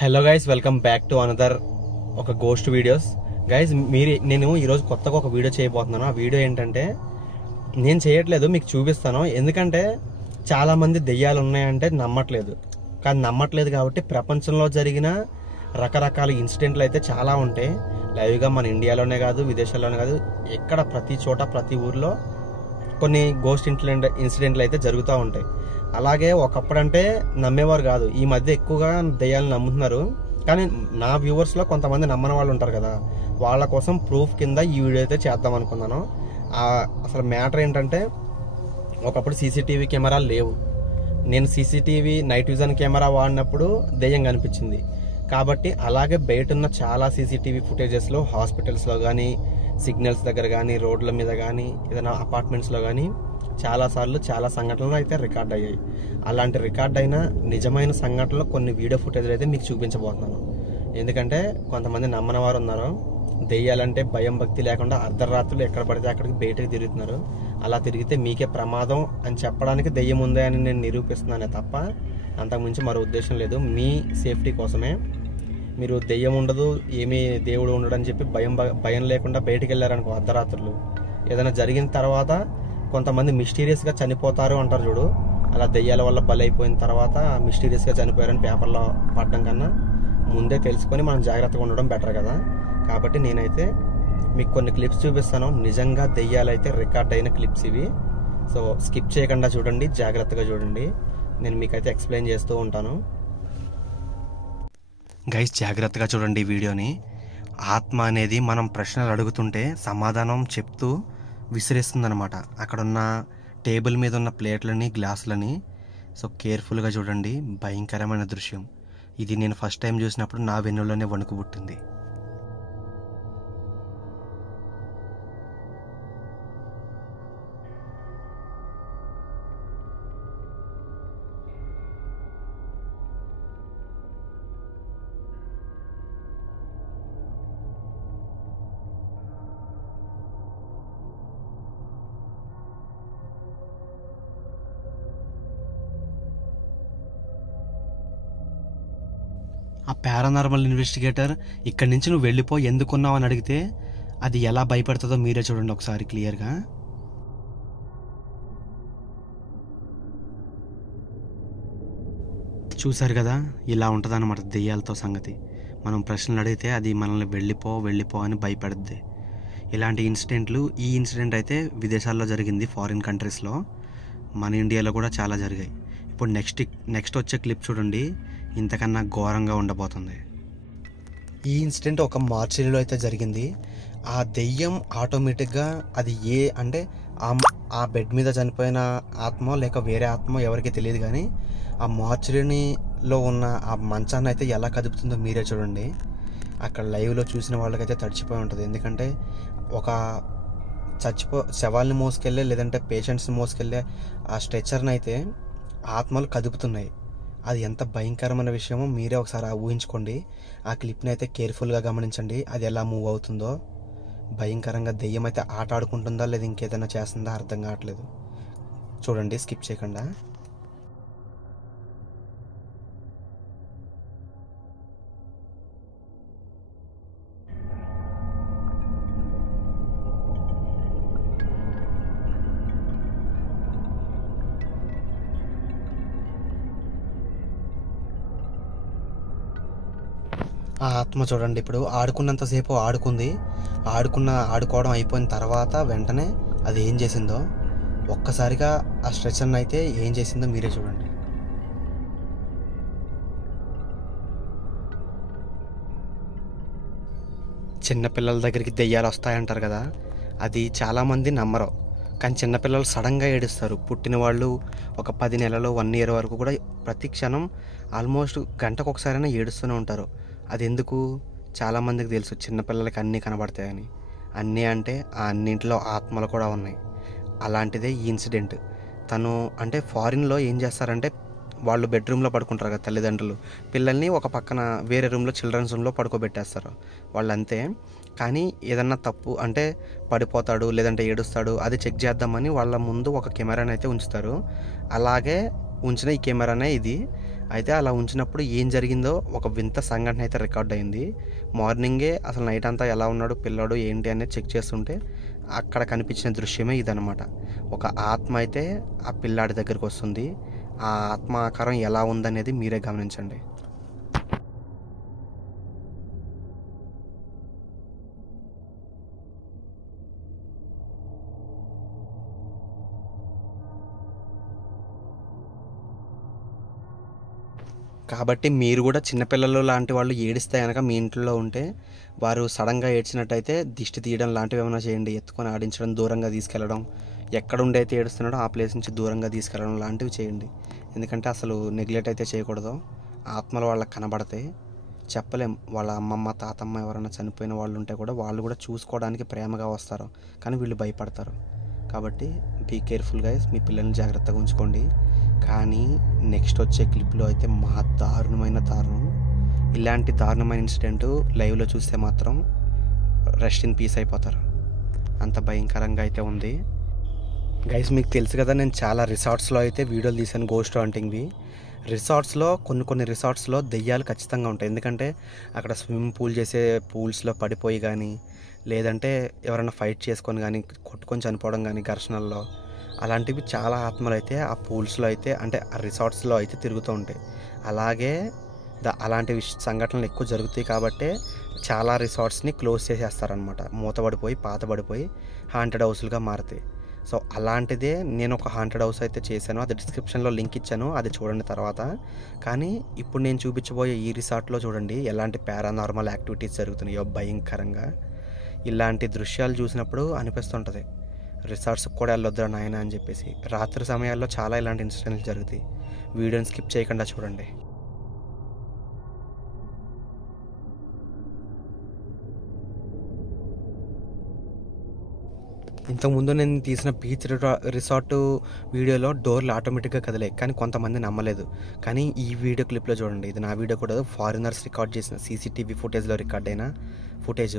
Hello guys, welcome back to another ఒక ghost videos. Guys, నేను ఈరోజు కొత్తగా ఒక వీడియో చేయబోతున్నాను. ఆ వీడియో ఏంటంటే, నేను చేయట్లేదు, మీకు చూపిస్తాను. ఎందుకంటే చాలా మంది దెయ్యాలు ఉన్నాయంటే నమ్మట్లేదు. కానీ నమ్మట్లేదు కాబట్టి ప్రపంచంలో జరిగిన రకరకాల ఇన్సిడెంట్లు అయితే చాలా ఉంటాయి. లైవ్గా మన ఇండియాలోనే కాదు, విదేశాల్లోనే కాదు, ఎక్కడ ప్రతి చోట ప్రతి ఊర్లో కొన్ని గోస్ట్ ఇన్సిడెంట్లు అయితే జరుగుతూ ఉంటాయి. అలాగే ఒకప్పుడంటే నమ్మేవారు కాదు, ఈ మధ్య ఎక్కువగా దెయ్యాలను నమ్ముతున్నారు. కానీ నా వ్యూవర్స్లో కొంతమంది నమ్మని వాళ్ళు ఉంటారు కదా, వాళ్ళ కోసం ప్రూఫ్ కింద ఈ వీడియో అయితే చేద్దాం అనుకున్నాను. అసలు మ్యాటర్ ఏంటంటే, ఒకప్పుడు సీసీటీవీ కెమెరాలు లేవు. నేను సీసీటీవీ నైట్ విజన్ కెమెరా వాడినప్పుడు దెయ్యం కనిపించింది. కాబట్టి అలాగే బయట ఉన్న చాలా సీసీటీవీ ఫుటేజెస్లో హాస్పిటల్స్లో కానీ, సిగ్నల్స్ దగ్గర కానీ, రోడ్ల మీద కానీ, ఏదైనా అపార్ట్మెంట్స్లో కానీ చాలాసార్లు చాలా సంఘటనలు అయితే రికార్డ్ అయ్యాయి. అలాంటి రికార్డ్ అయిన నిజమైన సంఘటనలు కొన్ని వీడియో ఫుటేజ్లు అయితే మీకు చూపించబోతున్నాను. ఎందుకంటే కొంతమంది నమ్మని వారు ఉన్నారు, దెయ్యాలంటే భయం భక్తి లేకుండా అర్ధరాత్రులు ఎక్కడ పడితే అక్కడికి బయటకు తిరుగుతున్నారు. అలా తిరిగితే మీకే ప్రమాదం అని చెప్పడానికి దెయ్యం ఉందే అని నేను నిరూపిస్తున్నానే తప్ప అంతకుమించి మరో ఉద్దేశం లేదు. మీ సేఫ్టీ కోసమే. మీరు దెయ్యం ఉండదు, ఏమీ దేవుడు ఉండడు అని చెప్పి భయం లేకుండా బయటికి వెళ్ళారనుకో అర్ధరాత్రులు, ఏదైనా జరిగిన తర్వాత కొంతమంది మిస్టీరియస్గా చనిపోతారు అంటారు చూడు, అలా దెయ్యాల వల్ల బలైపోయిన తర్వాత మిస్టీరియస్గా చనిపోయారని పేపర్లో పడడం కన్నా ముందే తెలుసుకొని మనం జాగ్రత్తగా ఉండడం బెటర్ కదా. కాబట్టి నేనైతే మీకు కొన్ని క్లిప్స్ చూపిస్తాను. నిజంగా దెయ్యాలు అయితే రికార్డ్ అయిన క్లిప్స్ ఇవి. సో స్కిప్ చేయకుండా చూడండి, జాగ్రత్తగా చూడండి. నేను మీకైతే ఎక్స్ప్లెయిన్ చేస్తూ ఉంటాను. గైస్, జాగ్రత్తగా చూడండి ఈ వీడియోని. ఆత్మ అనేది మనం ప్రశ్నలు అడుగుతుంటే సమాధానం చెప్తూ విసిరేస్తుందనమాట అక్కడున్న టేబుల్ మీద ఉన్న ప్లేట్లని, గ్లాసులని. సో కేర్ఫుల్గా చూడండి, భయంకరమైన దృశ్యం ఇది. నేను ఫస్ట్ టైం చూసినప్పుడు నా వెన్నులోనే వణుకు పుట్టింది. ఆ పారానార్మల్ ఇన్వెస్టిగేటర్ ఇక్కడి నుంచి నువ్వు వెళ్ళిపో, ఎందుకున్నావు అని అడిగితే అది ఎలా భయపడుతుందో మీరే చూడండి ఒకసారి క్లియర్గా. చూసారు కదా, ఇలా ఉంటుంది అన్నమాట దెయ్యాలతో సంగతి. మనం ప్రశ్నలు అడిగితే అది మనల్ని వెళ్ళిపో అని భయపడుద్ది. ఇలాంటి ఇన్సిడెంట్లు, ఈ ఇన్సిడెంట్ అయితే విదేశాల్లో జరిగింది, ఫారిన్ కంట్రీస్లో. మన ఇండియాలో కూడా చాలా జరిగాయి. ఇప్పుడు నెక్స్ట్ వచ్చే క్లిప్ చూడండి, ఇంతకన్నా ఘోరంగా ఉండబోతుంది. ఈ ఇన్సిడెంట్ ఒక మార్చిరీలో అయితే జరిగింది. ఆ దెయ్యం ఆటోమేటిక్గా అది అంటే ఆ బెడ్ మీద చనిపోయిన ఆత్మ లేక వేరే ఆత్మ ఎవరికి తెలియదు, కానీ ఆ మార్చిరీలో ఉన్న ఆ మంచాన్ని అయితే ఎలా కదుపుతుందో మీరే చూడండి. అక్కడ లైవ్లో చూసిన వాళ్ళకైతే తడిచిపోయి ఉంటుంది. ఎందుకంటే ఒక శవాల్ని మోసుకెళ్ళే లేదంటే పేషెంట్స్ని మోసుకెళ్ళే ఆ స్ట్రెచర్ని అయితే ఆత్మలు కదుపుతున్నాయి. అది ఎంత భయంకరమైన విషయమో మీరే ఒకసారి ఊహించుకోండి. ఆ క్లిప్ని అయితే కేర్ఫుల్గా గమనించండి, అది ఎలా మూవ్ అవుతుందో. భయంకరంగా దెయ్యం అయితే ఆట ఆడుకుంటుందా లేదా ఇంకేదైనా చేస్తుందా అర్థం కావట్లేదు. చూడండి, స్కిప్ చేయకుండా. ఆ ఆత్మ చూడండి, ఇప్పుడు ఆడుకున్నంతసేపు ఆడుకోవడం అయిపోయిన తర్వాత వెంటనే అది ఏం చేసిందో, ఒక్కసారిగా ఆ స్ట్రెచర్ని అయితే ఏం చేసిందో మీరే చూడండి. చిన్నపిల్లల దగ్గరికి దెయ్యాలు వస్తాయంటారు కదా, అది చాలామంది నమ్మరు. కానీ చిన్నపిల్లలు సడన్గా ఏడుస్తారు. పుట్టిన వాళ్ళు ఒక 10 నెలలు 1 year వరకు కూడా ప్రతి క్షణం ఆల్మోస్ట్ గంటకు ఒకసారైనా ఏడుస్తూనే ఉంటారు. అది ఎందుకు చాలామందికి తెలుసు, చిన్నపిల్లలకి అన్నీ కనబడతాయని. అన్నీ అంటే ఆ అన్నింటిలో ఆత్మలు కూడా ఉన్నాయి. అలాంటిదే ఈ ఇన్సిడెంట్. తను అంటే ఫారిన్లో ఏం చేస్తారంటే, వాళ్ళు బెడ్రూమ్లో పడుకుంటారు కదా తల్లిదండ్రులు, పిల్లల్ని ఒక పక్కన వేరే రూమ్లో, చిల్డ్రన్స్ రూమ్లో పడుకోబెట్టేస్తారు వాళ్ళు అంతే. కానీ ఏదన్నా తప్పు అంటే పడిపోతాడు లేదంటే ఏడుస్తాడు, అది చెక్ చేద్దామని వాళ్ళ ముందు ఒక కెమెరాని అయితే ఉంచుతారు. అలాగే ఉంచిన ఈ కెమెరానే ఇది. అయితే అలా ఉంచినప్పుడు ఏం జరిగిందో ఒక వింత సంఘటన అయితే రికార్డ్ అయింది. మార్నింగే అసలు నైట్ అంతా ఎలా ఉన్నాడు పిల్లాడు ఏంటి అనేది చెక్ చేస్తుంటే అక్కడ కనిపించిన దృశ్యమే ఇదనమాట. ఒక ఆత్మ అయితే ఆ పిల్లాడి దగ్గరికి వస్తుంది. ఆ ఆత్మ ఆకారం ఎలా ఉందనేది మీరే గమనించండి. కాబట్టి మీరు కూడా చిన్నపిల్లలు లాంటి వాళ్ళు ఏడిస్తే కనుక మీ ఇంట్లో ఉంటే వారు సడన్గా ఏడ్చినట్టయితే దిష్టి తీయడం లాంటివి ఏమైనా చేయండి. ఎత్తుకొని ఆడించడం, దూరంగా తీసుకెళ్ళడం, ఎక్కడ ఉండి అయితే ఏడుస్తున్నాడో ఆ ప్లేస్ నుంచి దూరంగా తీసుకెళ్ళడం లాంటివి చేయండి. ఎందుకంటే అసలు నెగ్లెక్ట్ అయితే చేయకూడదు. ఆత్మలు వాళ్ళకి కనబడతాయి. చెప్పలేం, వాళ్ళ అమ్మమ్మ తాతమ్మ ఎవరైనా చనిపోయిన వాళ్ళు ఉంటే కూడా వాళ్ళు కూడా చూసుకోవడానికి ప్రేమగా వస్తారు, కానీ వీళ్ళు భయపడతారు. కాబట్టి బీ కేర్ఫుల్ గైస్, మీ పిల్లల్ని జాగ్రత్తగా ఉంచుకోండి. కానీ నెక్స్ట్ వచ్చే క్లిప్లో అయితే దారుణం. ఇలాంటి దారుణమైన ఇన్సిడెంట్ లైవ్లో చూస్తే మాత్రం రెస్ట్ ఇన్ పీస్ అయిపోతారు. అంత భయంకరంగా అయితే ఉంది గైస్. మీకు తెలుసు కదా, నేను చాలా రిసార్ట్స్లో అయితే వీడియోలు తీశాను గోస్ట్ హంటింగ్వి. రిసార్ట్స్లో కొన్ని రిసార్ట్స్లో దెయ్యాలు ఖచ్చితంగా ఉంటాయి. ఎందుకంటే అక్కడ స్విమ్మింగ్ పూల్ చేసే పూల్స్లో పడిపోయి కానీ, లేదంటే ఎవరైనా ఫైట్ చేసుకొని కానీ, కొట్టుకొని చనిపోవడం కానీ ఘర్షణల్లో, అలాంటివి చాలా ఆత్మలు అయితే ఆ పూల్స్లో అయితే అంటే ఆ రిసార్ట్స్లో అయితే తిరుగుతూ ఉంటాయి. అలాగే అలాంటి సంఘటనలు ఎక్కువ జరుగుతాయి కాబట్టే చాలా రిసార్ట్స్ని క్లోజ్ చేసేస్తారనమాట. మూతబడిపోయి పాతబడిపోయి హాంటెడ్ హౌస్లుగా మారుతాయి. సో అలాంటిదే నేను ఒక హాంటెడ్ హౌస్ అయితే చేశాను. అది డిస్క్రిప్షన్లో లింక్ ఇచ్చాను, అది చూడండి తర్వాత. కానీ ఇప్పుడు నేను చూపించబోయే ఈ రిసార్ట్లో చూడండి ఎలాంటి పారానార్మల్ యాక్టివిటీస్ జరుగుతున్నాయో భయంకరంగా. ఇలాంటి దృశ్యాలు చూసినప్పుడు అనిపిస్తుంటుంది రిసార్ట్స్కి కూడా వెళ్ళొద్దురా నాయన అని చెప్పేసి. రాత్రి సమయాల్లో చాలా ఇలాంటి ఇన్సిడెంట్లు జరుగుతాయి. వీడియోని స్కిప్ చేయకుండా చూడండి. ఇంతకుముందు నేను తీసిన బీచ్ రిసార్ట్ వీడియోలో డోర్లు ఆటోమేటిక్గా కదిలాయి, కానీ కొంతమంది నమ్మలేదు. కానీ ఈ వీడియో క్లిప్లో చూడండి, ఇది నా వీడియో కూడా ఫారినర్స్ రికార్డ్ చేసిన సీసీటీవీ ఫుటేజ్లో రికార్డ్ అయిన ఫుటేజ్.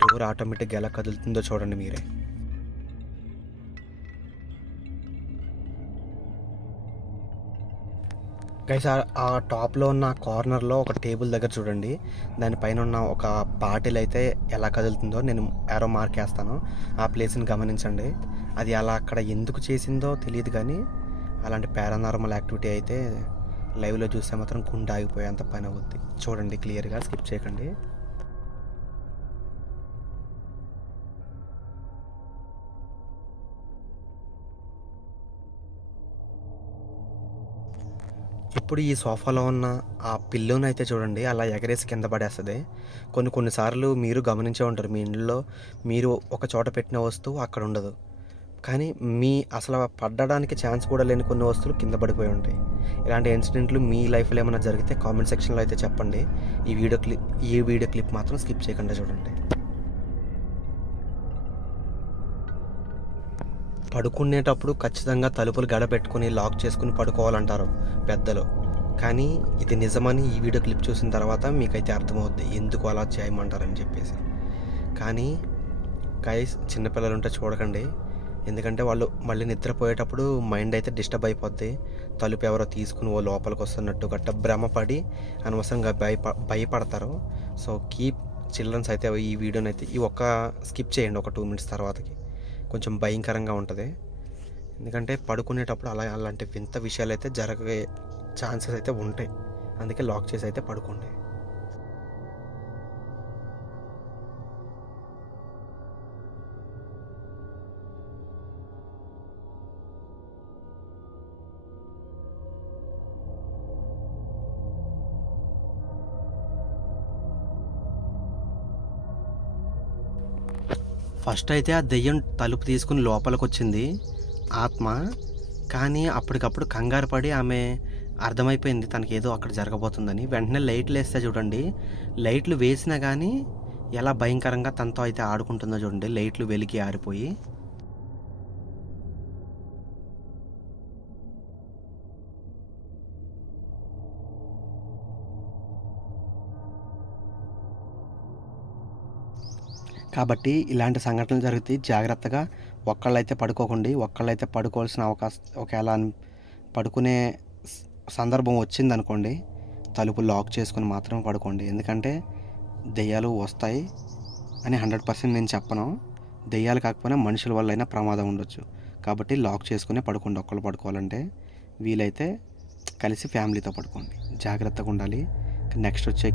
డోర్ ఆటోమేటిక్గా ఎలా కదులుతుందో చూడండి మీరే. గైస్ ఆ టాప్లో ఉన్న కార్నర్లో ఒక టేబుల్ దగ్గర చూడండి, దానిపైన ఉన్న ఒక బాటిల్ అయితే ఎలా కదులుతుందో నేను యారో మార్క్ వేస్తాను, ఆ ప్లేస్ని గమనించండి. అది అలా అక్కడ ఎందుకు చేసిందో తెలియదు, కానీ అలాంటి పారానార్మల్ యాక్టివిటీ అయితే లైవ్లో చూస్తే మాత్రం గుండె ఆగిపోయేంత పని అవుద్ది. చూడండి క్లియర్గా, స్కిప్ చేయకండి. ఇప్పుడు ఈ సోఫాలో ఉన్న ఆ పిల్లోని అయితే చూడండి అలా ఎగరేసి కింద పడేస్తుంది. కొన్నిసార్లు మీరు గమనించే ఉంటారు, మీ ఇంట్లో మీరు ఒక చోట పెట్టిన వస్తువు అక్కడ ఉండదు, కానీ మీ అసలు పడడానికి ఛాన్స్ కూడా లేని కొన్ని వస్తువులు కింద పడిపోయి ఉంటాయి. ఇలాంటి ఇన్సిడెంట్లు మీ లైఫ్లో ఏమైనా జరిగితే కామెంట్ సెక్షన్లో అయితే చెప్పండి. ఈ వీడియో క్లిప్ మాత్రం స్కిప్ చేయకుండా చూడండి. పడుకునేటప్పుడు ఖచ్చితంగా తలుపులు గడపెట్టుకుని లాక్ చేసుకుని పడుకోవాలంటారు పెద్దలు, కానీ ఇది నిజమని ఈ వీడియో క్లిప్ చూసిన తర్వాత మీకైతే అర్థమవుద్ది ఎందుకు అలా చేయమంటారని చెప్పేసి. కానీ గైస్, చిన్నపిల్లలు ఉంటే చూడకండి, ఎందుకంటే వాళ్ళు మళ్ళీ నిద్రపోయేటప్పుడు మైండ్ అయితే డిస్టర్బ్ అయిపోద్ది. తలుపు ఎవరో తీసుకుని ఓ లోపలికి వస్తున్నట్టు గట్ట భ్రమపడి అనవసరంగా భయపడతారు. సో కీప్ చిల్డ్రన్స్ అయితే ఈ వీడియోని అయితే ఈ ఒక్క స్కిప్ చేయండి ఒక 2 minutes తర్వాతకి. కొంచెం భయంకరంగా ఉంటుంది, ఎందుకంటే పడుకునేటప్పుడు అలాంటి వింత విషయాలు అయితే జరిగే ఛాన్సెస్ అయితే ఉంటాయి. అందుకే లాక్ చేసి అయితే పడుకోండి. ఫస్ట్ అయితే ఆ దెయ్యం తలుపు తీసుకుని లోపలికి వచ్చింది ఆత్మ, కానీ అప్పటికప్పుడు కంగారు పడి ఆమె అర్థమైపోయింది తనకి ఏదో అక్కడ జరగబోతుందని. వెంటనే లైట్లు వేస్తే చూడండి, లైట్లు వేసినా కానీ ఎలా భయంకరంగా తనతో అయితే ఆడుకుంటుందో చూడండి, లైట్లు వెలికి ఆరిపోయి. కాబట్టి ఇలాంటి సంఘటనలు జరిగితే జాగ్రత్తగా ఒక్కళ్ళైతే పడుకోకండి. ఒక్కళ్ళైతే పడుకోవాల్సిన అవకాశం ఒకవేళ పడుకునే సందర్భం వచ్చింది అనుకోండి, తలుపు లాక్ చేసుకొని మాత్రమే పడుకోండి. ఎందుకంటే దెయ్యాలు వస్తాయి అని 100% నేను చెప్పను. దెయ్యాలు కాకపోయినా మనుషుల వల్ల అయినా ప్రమాదం ఉండొచ్చు. కాబట్టి లాక్ చేసుకునే పడుకోండి. ఒక్కళ్ళు పడుకోవాలంటే వీలైతే కలిసి ఫ్యామిలీతో పడుకోండి. జాగ్రత్తగా ఉండాలి. నెక్స్ట్ వచ్చే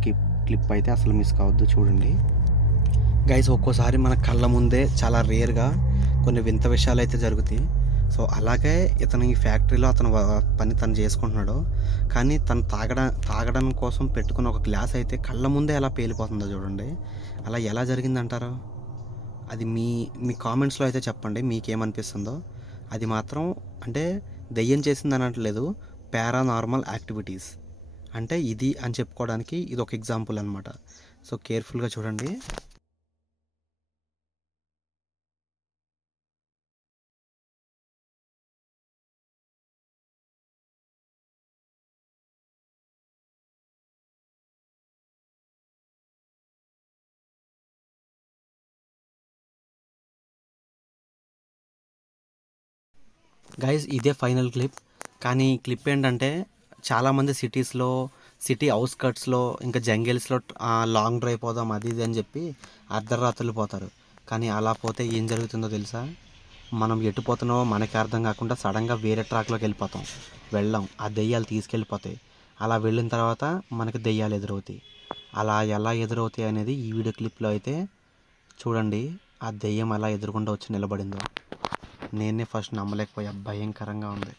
క్లిప్ అయితే అసలు మిస్ కావద్దు, చూడండి గైస్. ఒక్కోసారి మన కళ్ళ ముందే చాలా రేర్గా కొన్ని వింత విషయాలు అయితే జరుగుతాయి. సో అలాగే ఇతను ఈ ఫ్యాక్టరీలో అతను పని తను చేసుకుంటున్నాడు. కానీ తను తాగడం కోసం పెట్టుకున్న ఒక గ్లాస్ అయితే కళ్ళ ముందే ఎలా పేలిపోతుందో చూడండి. అలా ఎలా జరిగిందంటారు? అది మీ కామెంట్స్లో అయితే చెప్పండి మీకేమనిపిస్తుందో. అది మాత్రం అంటే దెయ్యం చేసింది అనట్లేదు, పారానార్మల్ యాక్టివిటీస్ అంటే ఇది అని చెప్పుకోవడానికి ఇది ఒక ఎగ్జాంపుల్ అనమాట. సో కేర్ఫుల్గా చూడండి. గైస్ ఇదే ఫైనల్ క్లిప్. కానీ ఈ క్లిప్ ఏంటంటే చాలామంది సిటీ అవుట్స్కట్స్లో ఇంకా జంగిల్స్లో లాంగ్ డ్రైవ్ పోదాం అది ఇది అని చెప్పి అర్ధరాత్రులు పోతారు. కానీ అలా పోతే ఏం జరుగుతుందో తెలుసా? మనం ఎటు పోతున్నామో మనకి అర్థం కాకుండా సడన్గా వేరే ట్రాక్లోకి వెళ్ళాం. ఆ దెయ్యాలు తీసుకెళ్ళిపోతాయి. అలా వెళ్ళిన తర్వాత మనకి దెయ్యాలు ఎదురవుతాయి. అలా ఎలా ఎదురవుతాయి అనేది ఈ వీడియో క్లిప్లో అయితే చూడండి. ఆ దెయ్యం ఎలా ఎదురుకుండా వచ్చి నిలబడిందో నేనే ఫస్ట్ నమ్మలేకపోయా, భయంకరంగా ఉంది.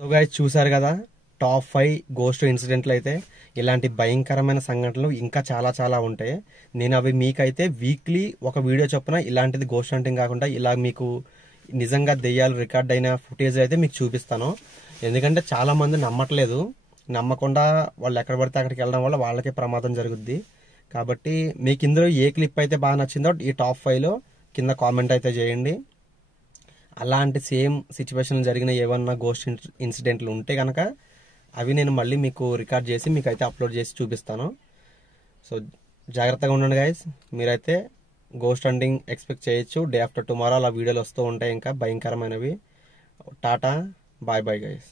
సో గైస్ చూసారు కదా, టాప్ 5 గోస్ట్ ఇన్సిడెంట్లు అయితే. ఇలాంటి భయంకరమైన సంఘటనలు ఇంకా చాలా చాలా ఉంటాయి. నేను అవి మీకైతే వీక్లీ ఒక వీడియో చొప్పున ఇలాంటిది గోస్ట్ హంటింగ్ కాకుండా ఇలా మీకు నిజంగా దెయ్యాలు రికార్డ్ అయిన ఫుటేజ్ అయితే మీకు చూపిస్తాను. ఎందుకంటే చాలా మంది నమ్మట్లేదు. నమ్మకుండా వాళ్ళు ఎక్కడ పడితే అక్కడికి వెళ్ళడం వల్ల వాళ్ళకే ప్రమాదం జరుగుద్ది. కాబట్టి మీకు ఇందులో ఏ క్లిప్ అయితే బాగా నచ్చిందో ఈ టాప్ 5లో కింద కామెంట్ అయితే చేయండి. అలాంటి సేమ్ సిచ్యువేషన్ జరిగిన ఏమన్నా గోస్ట్ ఇన్సిడెంట్లు ఉంటే కనుక అవి నేను మళ్ళీ మీకు రికార్డ్ చేసి మీకు అయితే అప్లోడ్ చేసి చూపిస్తాను. సో జాగ్రత్తగా ఉండండి గైస్. మీరైతే గోస్ట్ హంటింగ్ ఎక్స్పెక్ట్ చేయొచ్చు. డే ఆఫ్టర్ టుమారో అలా వీడియోలు వస్తూ ఉంటాయి ఇంకా భయంకరమైనవి. Tata, bye bye guys.